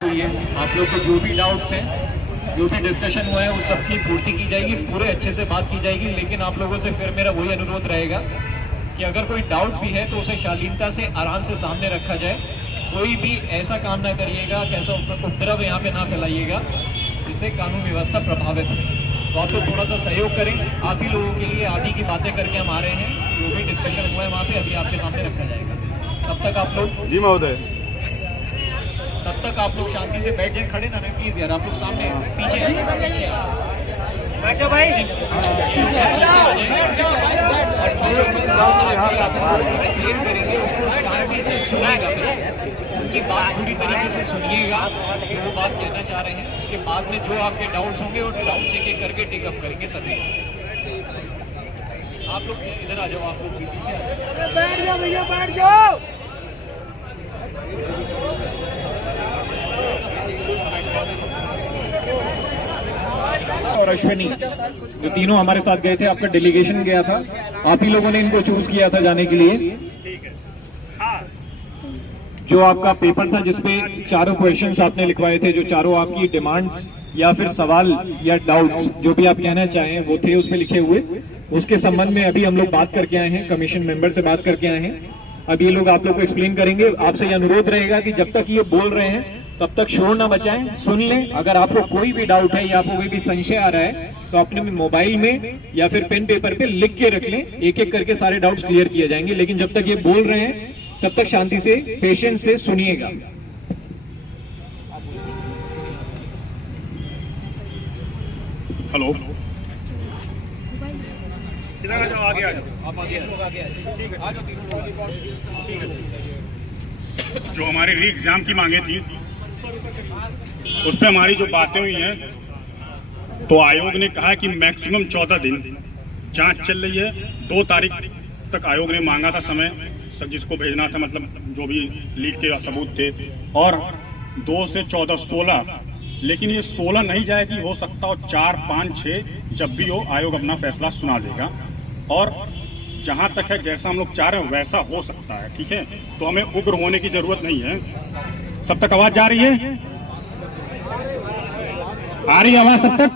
हुई है। आप लोग को जो भी डाउट्स हैं, जो भी डिस्कशन हुआ है, उस सबकी पूर्ति की जाएगी, पूरे अच्छे से बात की जाएगी। लेकिन आप लोगों से फिर मेरा वही अनुरोध रहेगा कि अगर कोई डाउट भी है तो उसे शालीनता से आराम से सामने रखा जाए। कोई भी ऐसा काम ना करिएगा, कैसा उपद्रव यहाँ पे ना फैलाइएगा जिससे कानून व्यवस्था प्रभावित हो। तो आप लोग थोड़ा सा सहयोग करें। आप ही लोगों के लिए आदि की बातें करके हम आ रहे हैं। जो भी डिस्कशन हुआ है वहाँ पे अभी आपके सामने रखा जाएगा। तब तक आप लोग जी महोदय, तब तक आप लोग शांति से बैठ जाए। खड़े ना रहे प्लीज यार, आप लोग सामने पीछे पीछे बैठो भाई। क्लियर करेंगे उसको, शांति से सुनिएगा, उनकी बात पूरी तरीके से सुनिएगा जो वो बात कहना चाह रहे हैं। उसके बाद में जो आपके डाउट्स होंगे वो डाउट्स एक एक करके टेकअप करेंगे सभी। आप लोग इधर आ जाओ, आप लोग पीछे बैठ जाओ भैया, बैठ जाओ। और अश्विनी जो तीनों हमारे साथ गए थे, आपका डेलीगेशन गया था, आप ही लोगों ने इनको चूज किया था जाने के लिए। जो आपका पेपर था जिसपे चारों क्वेश्चंस आपने लिखवाए थे, जो चारों आपकी डिमांड्स या फिर सवाल या डाउट्स जो भी आप कहना चाहें वो थे उसमें लिखे हुए। उसके संबंध में अभी हम लोग बात करके आए हैं, कमीशन मेंबर से बात करके आए हैं। अब ये लोग आप लोग को एक्सप्लेन करेंगे। आपसे ये अनुरोध रहेगा कि जब तक ये बोल रहे हैं तब तक शोर ना बचाएं, सुन लें। अगर आपको कोई भी डाउट है या आपको कोई भी संशय आ रहा है तो अपने मोबाइल में या फिर पेन पेपर पे लिख के रख लें। एक एक करके सारे डाउट्स क्लियर किए जाएंगे। लेकिन जब तक ये बोल रहे हैं तब तक शांति से, पेशेंस से सुनिएगा। हेलो, इधर आ जाओ, आगे आ जाओ, आप आगे ठीक है, आ जाओ ठीक है। जो हमारी री एग्जाम की मांगे थी उस पर हमारी जो बातें हुई हैं, तो आयोग ने कहा कि मैक्सिमम 14 दिन जांच चल रही है। 2 तारीख तक आयोग ने मांगा था समय, सब जिसको भेजना था, मतलब जो भी लीक के सबूत थे, और 2 से 14 16। लेकिन ये 16 नहीं जाएगी, हो सकता हो 4, 5, 6 जब भी हो आयोग अपना फैसला सुना देगा। और जहां तक है जैसा हम लोग चाह रहे हैं वैसा हो सकता है, ठीक है। तो हमें उग्र होने की जरूरत नहीं है। सब तक आवाज जा रही है? आ रही आवाज सब तक?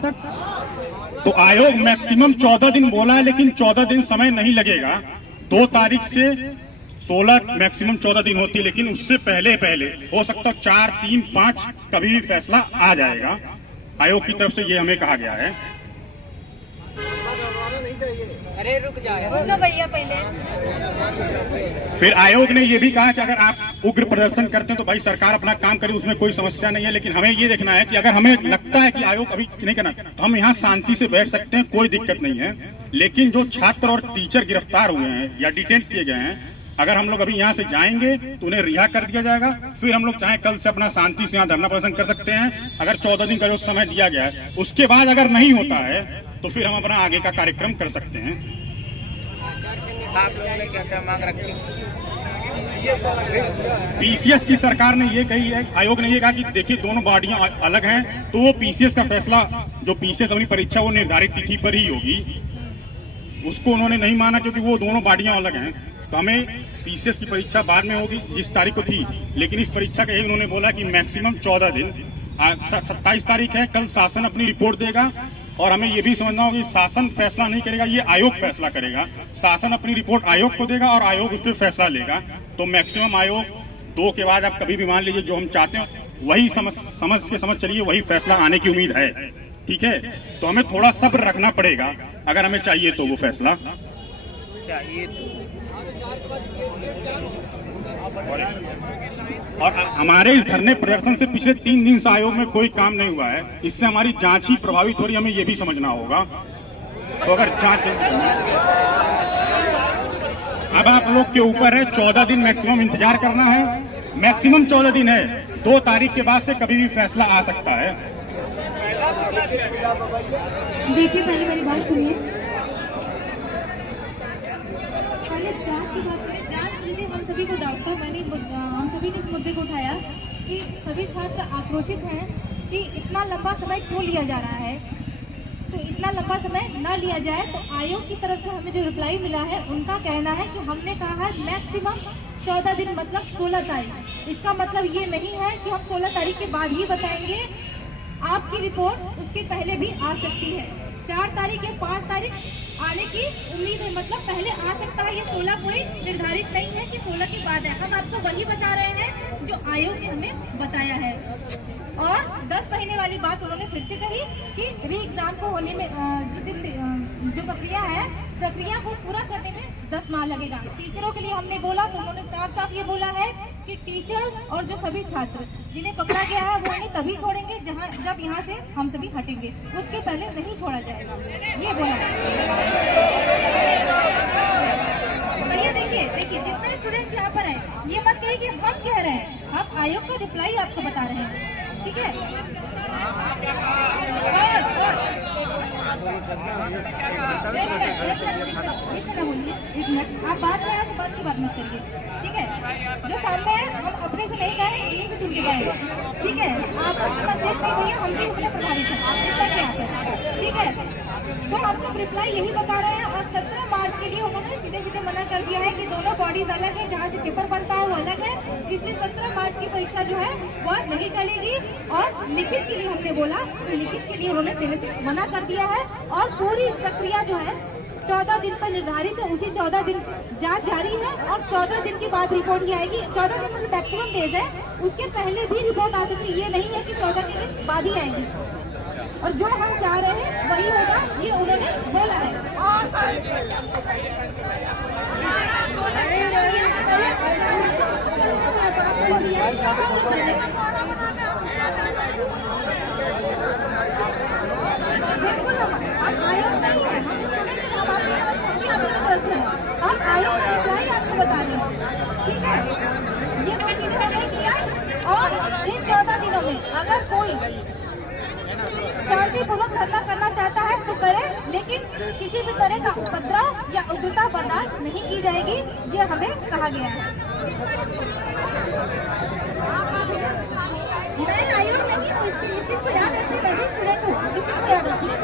तो आयोग मैक्सिमम 14 दिन बोला है, लेकिन 14 दिन समय नहीं लगेगा। 2 तारीख से 16 मैक्सिमम 14 दिन होती है, लेकिन उससे पहले हो सकता है 4, 3, 5 कभी भी फैसला आ जाएगा। आयोग की तरफ से ये हमें कहा गया है। अरे रुक जाओ भैया पहले। फिर आयोग ने ये भी कहा कि अगर आप उग्र प्रदर्शन करते हैं तो भाई सरकार अपना काम करे, उसमें कोई समस्या नहीं है। लेकिन हमें ये देखना है कि अगर हमें लगता है कि आयोग अभी नहीं करना तो हम यहाँ शांति से बैठ सकते हैं, कोई दिक्कत नहीं है। लेकिन जो छात्र और टीचर गिरफ्तार हुए हैं या डिटेन किए गए हैं, अगर हम लोग अभी यहाँ से जाएंगे तो उन्हें रिहा कर दिया जाएगा। फिर हम लोग चाहे कल से अपना शांति से यहाँ धरना प्रदर्शन कर सकते हैं। अगर 14 दिन का जो समय दिया गया है उसके बाद अगर नहीं होता है तो फिर हम अपना आगे का कार्यक्रम कर सकते हैं। आप लोगों ने क्या क्या मांग रखी? पीसीएस की सरकार ने ये कही है, आयोग ने ये कहा कि देखिए दोनों बॉडियां अलग हैं, तो वो पीसीएस का फैसला, जो पीसीएस अपनी परीक्षा वो निर्धारित तिथि पर ही होगी, उसको उन्होंने नहीं माना क्योंकि वो दोनों बॉडियां अलग हैं। तो हमें पीसीएस की परीक्षा बाद में होगी जिस तारीख को थी, लेकिन इस परीक्षा का यही उन्होंने बोला कि मैक्सिमम 14 दिन। 27 तारीख है, कल शासन अपनी रिपोर्ट देगा। और हमें ये भी समझना होगा कि शासन फैसला नहीं करेगा, ये आयोग फैसला करेगा। शासन अपनी रिपोर्ट आयोग को देगा और आयोग उस पर फैसला लेगा। तो मैक्सिमम आयोग 2 के बाद आप कभी भी मान लीजिए जो हम चाहते हैं वही समझ चलिए, वही फैसला आने की उम्मीद है, ठीक है। तो हमें थोड़ा सब्र रखना पड़ेगा अगर हमें चाहिए तो वो फैसला चाहिए तो। और हमारे इस धरने प्रदर्शन से पिछले 3 दिन से आयोग में कोई काम नहीं हुआ है। इससे हमारी जांच ही प्रभावित हो रही है, हमें ये भी समझना होगा। तो अगर जांच, अब आप लोग के ऊपर है, 14 दिन मैक्सिमम इंतजार करना है। मैक्सिमम 14 दिन है, 2 तारीख के बाद से कभी भी फैसला आ सकता है। देखिए पहले मेरी बात सुनिए। पहले जांच की बात है, जांच जैसे हम सभी को डाउट था, हम सभी ने इस मुद्दे को उठाया कि सभी छात्र आक्रोशित हैं कि इतना लंबा समय क्यों लिया जा रहा है। तो इतना लंबा समय न लिया जाए। तो आयोग की तरफ से हमें जो रिप्लाई मिला है, उनका कहना है कि हमने कहा है मैक्सिमम 14 दिन मतलब 16 तारीख। इसका मतलब ये नहीं है कि हम 16 तारीख के बाद ही बताएंगे। आपकी रिपोर्ट उसके पहले भी आ सकती है। 4 तारीख या 5 तारीख आने की उम्मीद है, मतलब पहले आ सकता है। ये 16 कोई निर्धारित नहीं है कि 16 के बाद है। हम आपको वही बता रहे हैं जो आयोग ने हमें बताया है। और 10 महीने वाली बात उन्होंने फिर से कही कि री एग्जाम को होने में जो प्रक्रिया को पूरा करने में 10 माह लगेगा। टीचरों के लिए हमने बोला तो उन्होंने साफ साफ ये बोला है कि टीचर और जो सभी छात्र जिन्हें पकड़ा गया है वो उन्हें तभी छोड़ेंगे जब यहाँ से हम सभी हटेंगे, उसके पहले नहीं छोड़ा जाएगा, ये बोला है। तो ये देखिए जितने स्टूडेंट्स यहाँ पर हैं, ये मत कहिए कि हम कह रहे हैं, हम आयोग का रिप्लाई आपको बता रहे हैं, ठीक है। एक मिनट, आप बात में आए तो बात की बात मत करिए, ठीक है। जो सामने है हम अपने से नहीं कहें, इन्हीं से चुन के जाएंगे, ठीक है। आप अपना देख नहीं भैया, हम भी उतने प्रभावित हैं, इतना क्या है, ठीक है। तो आपको रिप्लाई यही बता रहे हैं। और 17 मार्च के लिए उन्होंने सीधे सीधे मना कर दिया है कि दोनों बॉडीज अलग है, जहाँ से पेपर बनता है वो अलग है, इसलिए 17 मार्च की परीक्षा जो है वह नहीं टलेगी। और लिखित के लिए हमने बोला तो लिखित के लिए उन्होंने सीधे से मना कर दिया है। और पूरी प्रक्रिया जो है 14 दिन पर निर्धारित है, उसी 14 दिन जांच जारी है और 14 दिन के बाद रिपोर्ट ही आएगी। 14 दिन मतलब मैक्सिमम डेज है, उसके पहले भी रिपोर्ट आ सकती है, ये नहीं है कि 14 के दिन बाद ही आएगी। और जो हम चाह रहे हैं वही होगा, ये उन्होंने बोला है। हम आयोग का रिप्लाई आपको बता रहे हैं, ठीक है। ये 2 चीजें हमने किया। और इन 14 दिनों में अगर कोई शांतिपूर्वक धरना करना चाहता है तो करे, लेकिन किसी भी तरह का उपद्रव या उग्रता बर्दाश्त नहीं की जाएगी, ये हमें कहा गया है। मैं आयोग नहीं हूँ, इस चीज को याद रखिए, मैं भी स्टूडेंट हूँ, इस चीज को याद रखिए।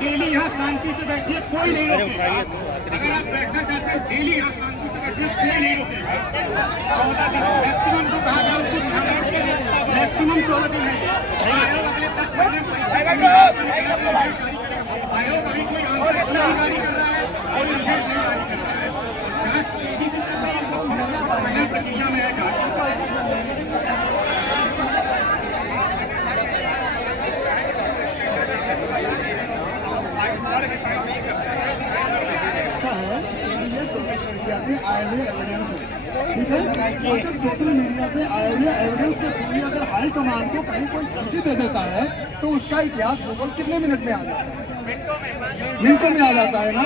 डेली यहाँ शांति से बैठिए, कोई नहीं रोकेगा। अगर आप बैठना चाहते हैं डेली यहाँ शांति से बैठिए, कोई नहीं रोकेगा। 14 दिन मैक्सिमम जो कहा गया उसको मैक्सिमम 14 दिन है। आयोग अगले 10 महीने आयोग अभी कोई आंसर नहीं जारी कर रहा है, कोई रिजल्ट नहीं जारी कर रहा है। जांच तेजी से चल रही है, प्रक्रिया में है जांच। से आए हुए एविडेंस है, ठीक है। अगर सोशल मीडिया से आए हुए एविडेंस के थ्रू अगर हाई कमांड को कहीं कोई धमकी दे देता है तो उसका इतिहास गूगल कितने मिनट में आ जाता है? मिनटों में आ जाता है ना।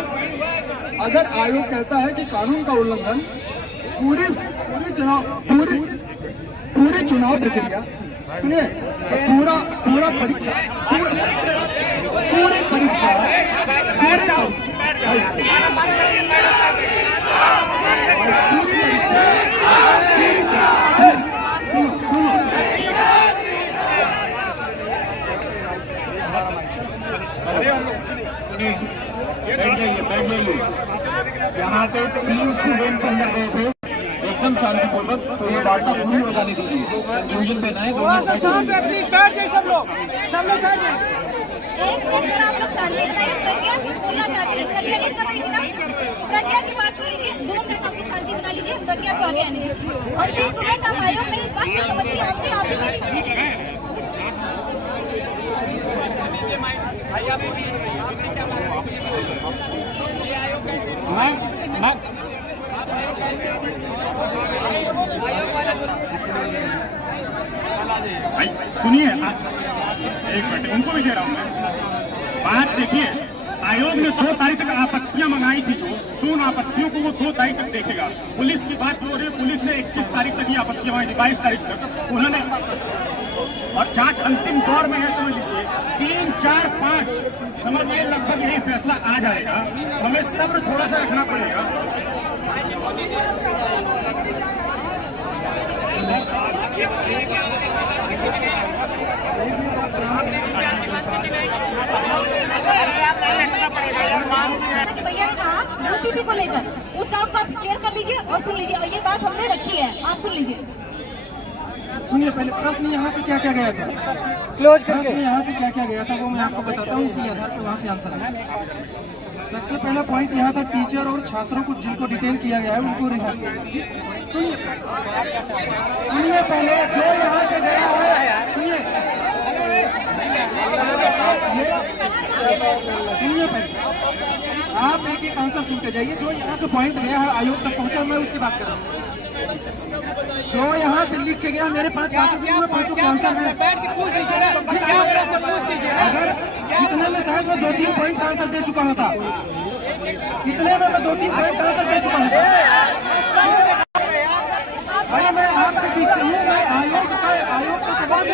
अगर आयोग कहता है कि कानून का उल्लंघन पूरी चुनाव प्रक्रिया, सुनिए, पूरी परीक्षा यहाँ से 3 स्टूडेंट्स अंदर गए थे एकदम शांतिपूर्वक, तो ये वार्ता पूरी हो जाने दीजिए। कंफ्यूजन देना है सब लोग बैठ जाए। एक मिनट आप लोग शांति बनाइए। प्रज्ञा कुछ बोलना चाहती है, प्रज्ञा लेट कर रही थी ना, प्रज्ञा की बात सुन लीजिए। 2 मिनट आप लोग शांति बना लीजिए, प्रज्ञा को आगे आने दीजिए। और 3 स्टूडेंट आप आयोग में इस बात को समझिए, हमने आप ही सुनिए, एक मिनट उनको भी दे रहा हूँ मैं बात। देखिए, आयोग ने 2 तारीख तक आपत्तियां मंगाई थी, तो उन आपत्तियों को वो 2 तारीख तक देखेगा। पुलिस की बात जो हो रही है, पुलिस ने 21 तारीख तक ही आपत्तियां मंगाई थी, 22 तारीख तक उन्होंने और जांच अंतिम दौर में है, समझ लीजिए 3, 4, 5 समझिए लगभग यही फैसला आ जाएगा। हमें सब्र थोड़ा सा रखना पड़ेगा। भैया ने कहा यूपीपी को लेकर उस डाउट को आप क्लियर कर लीजिए और सुन लीजिए, और ये बात हमने रखी है, आप सुन लीजिए। सुनिए, पहले प्रश्न यहाँ से क्या क्या गया था, क्लोज करके प्रश्न यहाँ से क्या क्या गया था वो मैं आपको बताता हूँ, इसी आधार पर वहाँ से आंसर है। सबसे पहला पॉइंट यहाँ था टीचर और छात्रों को जिनको डिटेन किया गया है उनको रिहा किया। सुनिए पहले जो यहाँ से गया है, सुनिए पहले आप एक एक आंसर सुनते जाइए। जो यहाँ से पॉइंट गया है आयोग तक पहुँचा, मैं उसकी बात कर रहा हूँ। जो यहाँ से लिख के गया, मेरे पास पांचों के आंसर है। अगर इतने में शायद मैं 2-3 पॉइंट का आंसर दे चुका होता, इतने में मैं 2-3 पॉइंट का आंसर दे चुका होता। भाई मैं आपके पीछे हूँ, मैं आयोग का सवाल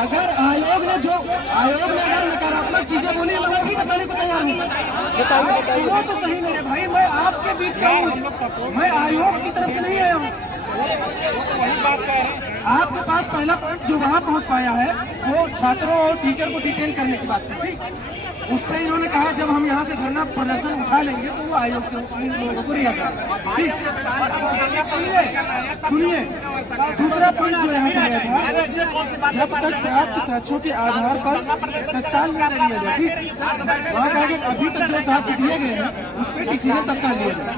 अगर आयोग ने अगर नकारात्मक चीजें बोली मैं वो भी बताने को तैयार हूँ। वो तो सही मेरे भाई, मैं आपके बीच का हूँ, मैं आयोग की तरफ से नहीं आया हूँ। आपके पास पहला पॉइंट जो वहाँ पहुँच पाया है वो छात्रों और टीचर को डिटेन करने की बात है, ठीक। उस पर इन्होंने कहा जब हम यहाँ से धरना प्रदर्शन उठा लेंगे तो वो आयोग से लोगों को रिहा करेंगे, ठीक। सुनिए दूसरा पॉइंट जो यहाँ से गया था, जब तक प्राप्त साक्ष्यों के आधार पर तत्काल निर्णय लिया जाए, ठीक। वहाँ कहा कि अभी तक जो साक्ष्य दिए गए हैं उस पर डिसीजन तत्काल लिया जाए।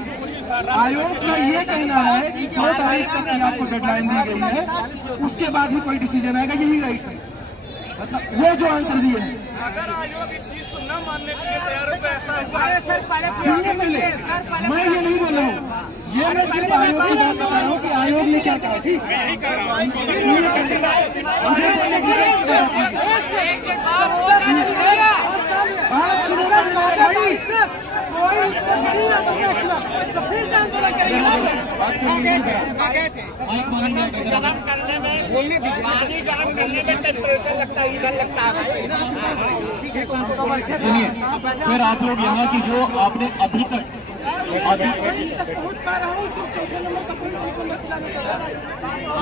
आयोग का ये कहना है कि 2 तारीख तक की आपको डेडलाइन दी गई है, उसके बाद ही कोई डिसीजन आएगा, यही राइट है। मतलब वो जो आंसर दिए हैं, अगर आयोग इस चीज को न मानने के लिए तैयार हो तो ऐसा हुआ। सुनिए पहले, मैं ये नहीं बोल रहा हूँ, ये मैं सिर्फ आयोग की बात बता रहा हूँ कि आयोग ने क्या कहा, ठीक। मुझे बोलने की बात सुनो मेरे भाई, सुनिए, फिर आप लोग यहाँ की जो आपने अभी तक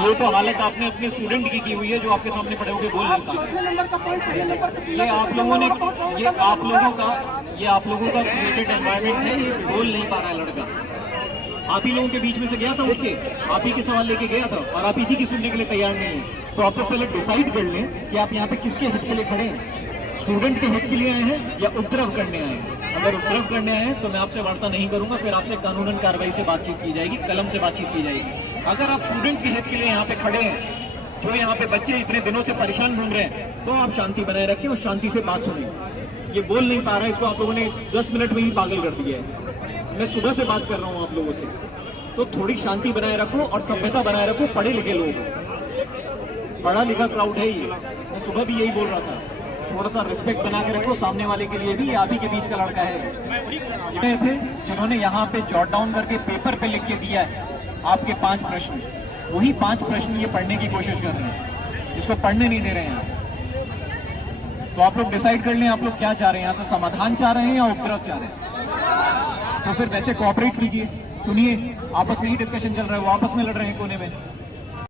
ये तो हालत आपने अपने स्टूडेंट की हुई है जो आपके सामने पड़े होकर बोल नहीं पा, ये आप लोगों ने ये आप लोगों का क्रिएटेड एनवायरनमेंट है, ये बोल नहीं पा रहा है लड़का। आप ही लोगों के बीच में से गया था, उठ के आप ही के सवाल लेके गया था और आप इसी की सुनने के लिए तैयार नहीं है। तो आप लोग पहले डिसाइड कर लें कि आप यहाँ पे किसके हित के लिए खड़े हैं, स्टूडेंट के हित के लिए आए हैं या उपद्रव करने आए हैं। अगर उपद्रव करने आए हैं तो मैं आपसे वार्ता नहीं करूंगा, फिर आपसे कानूनन कार्रवाई से बातचीत की जाएगी, कलम से बातचीत की जाएगी। अगर आप स्टूडेंट्स के हित के लिए यहाँ पे खड़े हैं, जो यहाँ पे बच्चे इतने दिनों से परेशान घूम रहे हैं, तो आप शांति बनाए रखें और शांति से बात सुनें। ये बोल नहीं पा रहा है, इसको आप लोगों ने 10 मिनट में ही पागल कर दिया है। मैं सुबह से बात कर रहा हूँ आप लोगों से, तो थोड़ी शांति बनाए रखो और सभ्यता बनाए रखो। पढ़े लिखे लोग, पढ़ा लिखा क्राउड है ये, मैं सुबह भी यही बोल रहा था, थोड़ा सा रिस्पेक्ट बना के रखो सामने वाले के लिए भी। आप ही के बीच का लड़का है ये थे जिन्होंने यहाँ पे जॉट डाउन करके पेपर पे लिख के दिया है आपके 5 प्रश्न, वही 5 प्रश्न ये पढ़ने की कोशिश कर रहे हैं, इसको पढ़ने नहीं दे रहे हैं। तो आप लोग डिसाइड कर लें आप लोग क्या चाह रहे हैं, यहाँ से समाधान चाह रहे हैं या उपद्रव चाह रहे हैं। तो फिर वैसे कोऑपरेट कीजिए, सुनिए, आपस में ही डिस्कशन चल रहा है, वो आपस में लड़ रहे हैं कोने में।